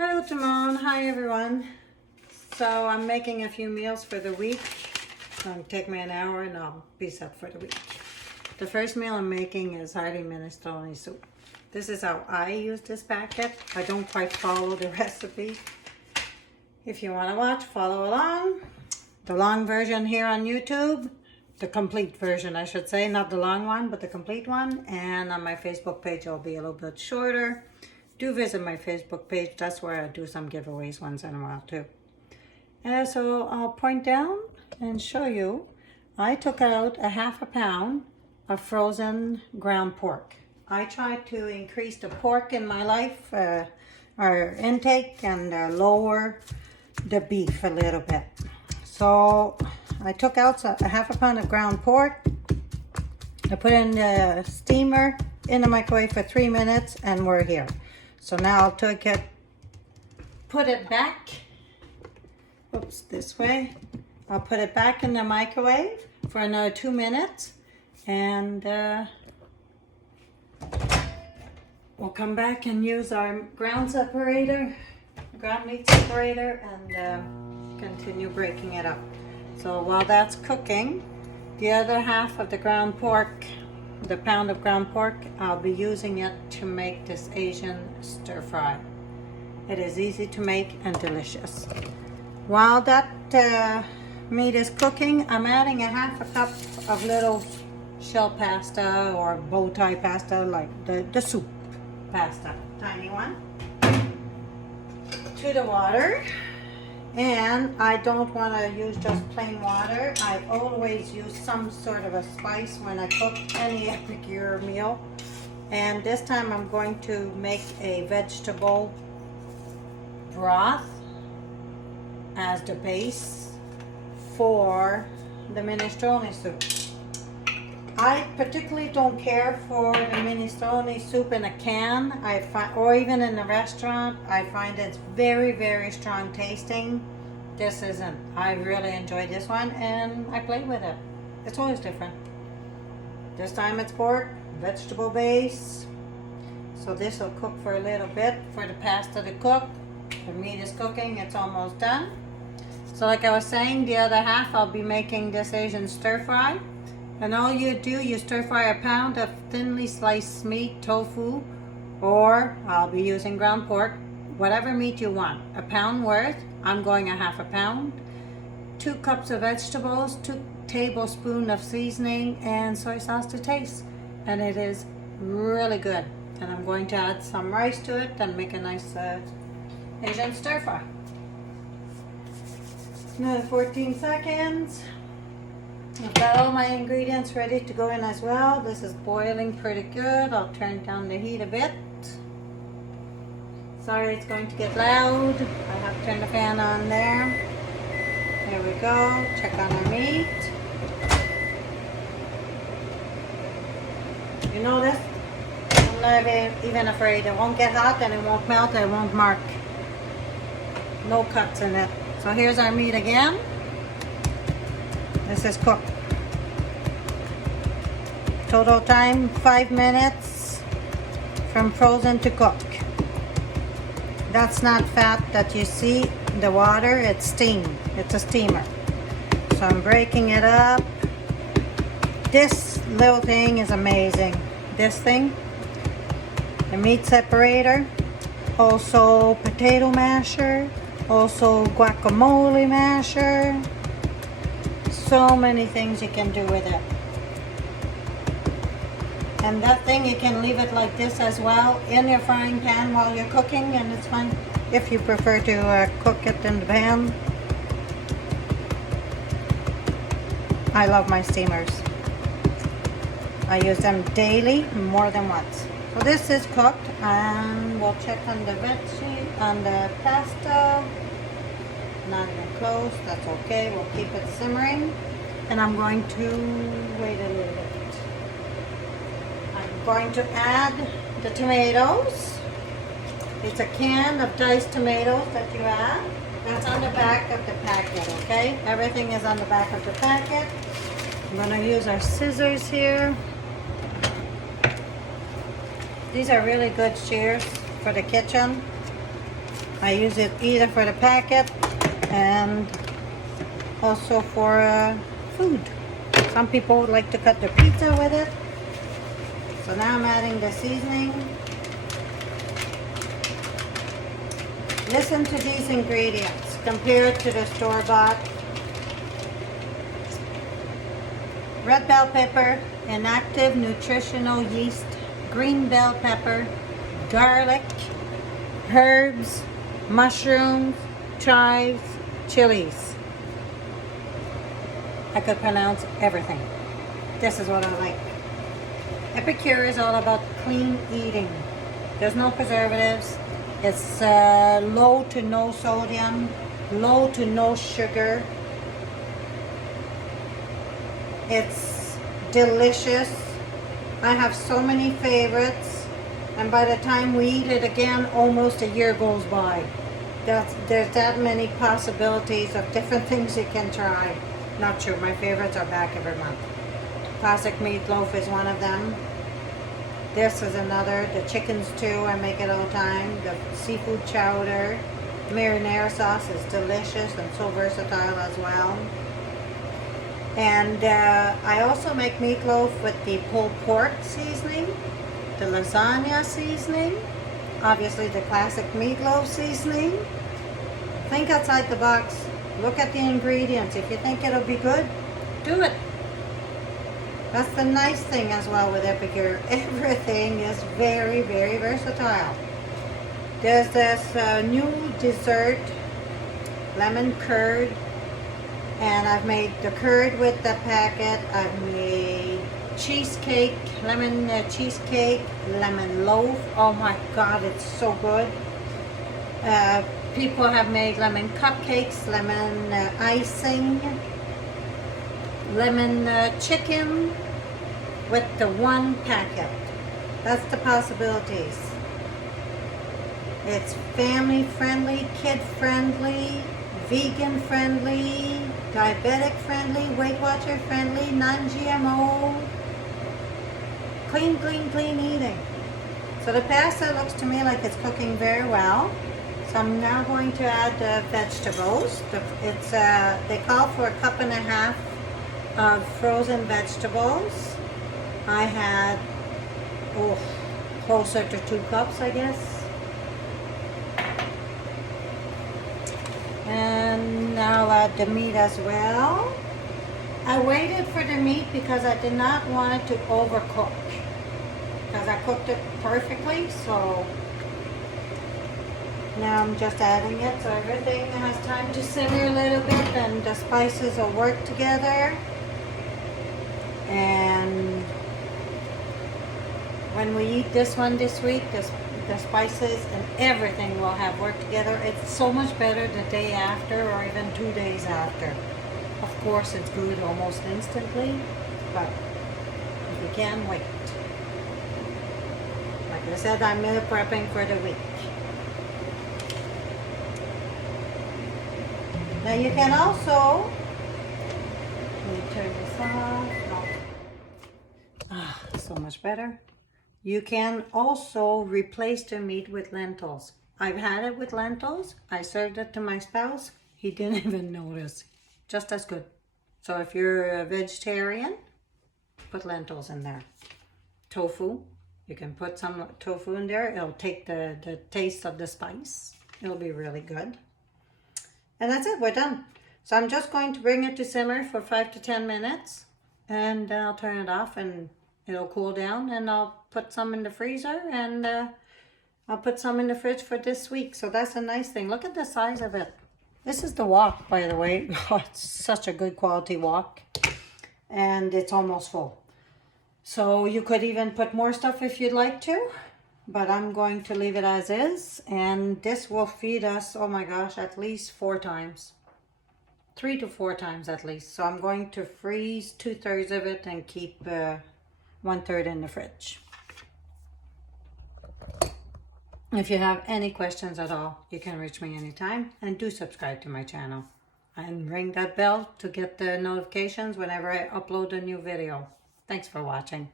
Hello Timon, hi everyone. So I'm making a few meals for the week. It'll take me an hour and I'll be set for the week. The first meal I'm making is Hearty Minestrone soup. This is how I use this packet. I don't quite follow the recipe. If you want to watch, follow along. The long version here on YouTube. The complete version, I should say. Not the long one, but the complete one. And on my Facebook page, it'll be a little bit shorter. Do visit my Facebook page. That's where I do some giveaways once in a while too. So I'll point down and show you. I took out a half a pound of frozen ground pork. I try to increase the pork in my life, our intake, and lower the beef a little bit. So I took out a half a pound of ground pork. I put it in the steamer in the microwave for 3 minutes and we're here. So now I'll take it, put it back, oops, this way. I'll put it back in the microwave for another 2 minutes and we'll come back and use our ground meat separator and continue breaking it up. So while that's cooking, the other half of the ground pork, the pound of ground pork, I'll be using it to make this Asian stir fry. It is easy to make and delicious. While that meat is cooking, I'm adding a half a cup of little shell pasta or bow tie pasta, like the soup pasta, tiny one, to the water. And I don't want to use just plain water. I always use some sort of a spice when I cook any Épicure meal. And this time I'm going to make a vegetable broth as the base for the minestrone soup. I particularly don't care for the minestrone soup in a can, or even in a restaurant. I find it's very, very strong tasting. This isn't. I really enjoy this one and I play with it. It's always different. This time it's pork, vegetable base. So this will cook for a little bit for the pasta to cook. The meat is cooking, it's almost done. So like I was saying, the other half I'll be making this Asian stir fry. And all you do, you stir fry a pound of thinly sliced meat, tofu, or I'll be using ground pork, whatever meat you want. A pound worth, I'm going a half a pound. 2 cups of vegetables, 2 tablespoons of seasoning, and soy sauce to taste. And it is really good. And I'm going to add some rice to it and make a nice Asian stir fry. Another 14 seconds. I've got all my ingredients ready to go in as well. This is boiling pretty good. I'll turn down the heat a bit. Sorry, it's going to get loud. I have to turn the fan on there. There we go. Check on our meat. You notice? I'm not even afraid. It won't get hot and it won't melt and it won't mark. No cuts in it. So here's our meat again. This is cooked. Total time 5 minutes from frozen to cook. That's not fat that you see, the water, it's steam. It's a steamer. So I'm breaking it up. This little thing is amazing. This thing, the meat separator, also potato masher, also guacamole masher. So many things you can do with it. And that thing, you can leave it like this as well in your frying pan while you're cooking, and it's fine if you prefer to cook it in the pan. I love my steamers. I use them daily, more than once. So this is cooked, and we'll check on the veggie, on the pasta. Not even close, that's okay. We'll keep it simmering. And I'm going to wait a little bit. I'm going to add the tomatoes. It's a can of diced tomatoes that you add. That's on the back of the packet, okay? Everything is on the back of the packet. I'm going to use our scissors here. These are really good shears for the kitchen. I use it either for the packet and also for food. Some people would like to cut their pizza with it. So now I'm adding the seasoning. Listen to these ingredients compared to the store-bought. Red bell pepper, inactive nutritional yeast, green bell pepper, garlic, herbs, mushrooms, chives, chilies. I could pronounce everything. This is what I like. Épicure is all about clean eating. There's no preservatives. It's low to no sodium, low to no sugar. It's delicious. I have so many favorites, and by the time we eat it again, almost a year goes by. There's that many possibilities of different things you can try. Not sure, my favorites are back every month. Classic meatloaf is one of them. This is another. The chicken stew, I make it all the time. The seafood chowder. Marinara sauce is delicious and so versatile as well. And I also make meatloaf with the pulled pork seasoning, the lasagna seasoning, obviously the classic meatloaf seasoning. Think outside the box. Look at the ingredients. If you think it'll be good, do it. That's the nice thing as well with Épicure. Everything is very, very versatile. There's this new dessert, lemon curd. And I've made the curd with the packet. I've made cheesecake, lemon cheesecake, lemon loaf. Oh my God, it's so good. People have made lemon cupcakes, lemon icing, lemon chicken with the one packet. That's the possibilities. It's family friendly, kid friendly, vegan friendly, diabetic friendly, Weight Watcher friendly, non-GMO, clean eating. So the pasta looks to me like it's cooking very well. So I'm now going to add the vegetables. They call for 1.5 cups of frozen vegetables. I had closer to 2 cups, I guess. And now I'll add the meat as well. I waited for the meat because I did not want it to overcook. Because I cooked it perfectly, so now I'm just adding it so everything has time to simmer a little bit and the spices will work together. And when we eat this one this week, the spices and everything will have worked together. It's so much better the day after or even 2 days after. Of course, it's good almost instantly, but if you can, wait. Like I said, I'm meal prepping for the week. Now you can also, let me turn this off. No. So much better. You can also replace the meat with lentils. I've had it with lentils. I served it to my spouse. He didn't even notice. Just as good. So if you're a vegetarian, put lentils in there. Tofu, you can put some tofu in there. It'll take the taste of the spice. It'll be really good. And that's it, we're done. So I'm just going to bring it to simmer for 5 to 10 minutes. And then I'll turn it off and it'll cool down, and I'll put some in the freezer, and I'll put some in the fridge for this week. So that's a nice thing. Look at the size of it. This is the wok, by the way. Oh, it's such a good quality wok. And it's almost full. So you could even put more stuff if you'd like to. But I'm going to leave it as is. And this will feed us, oh my gosh, at least 4 times. 3 to 4 times at least. So I'm going to freeze 2/3 of it and keep 1/3 in the fridge. If you have any questions at all, you can reach me anytime, and do subscribe to my channel and ring that bell to get the notifications whenever I upload a new video. Thanks for watching.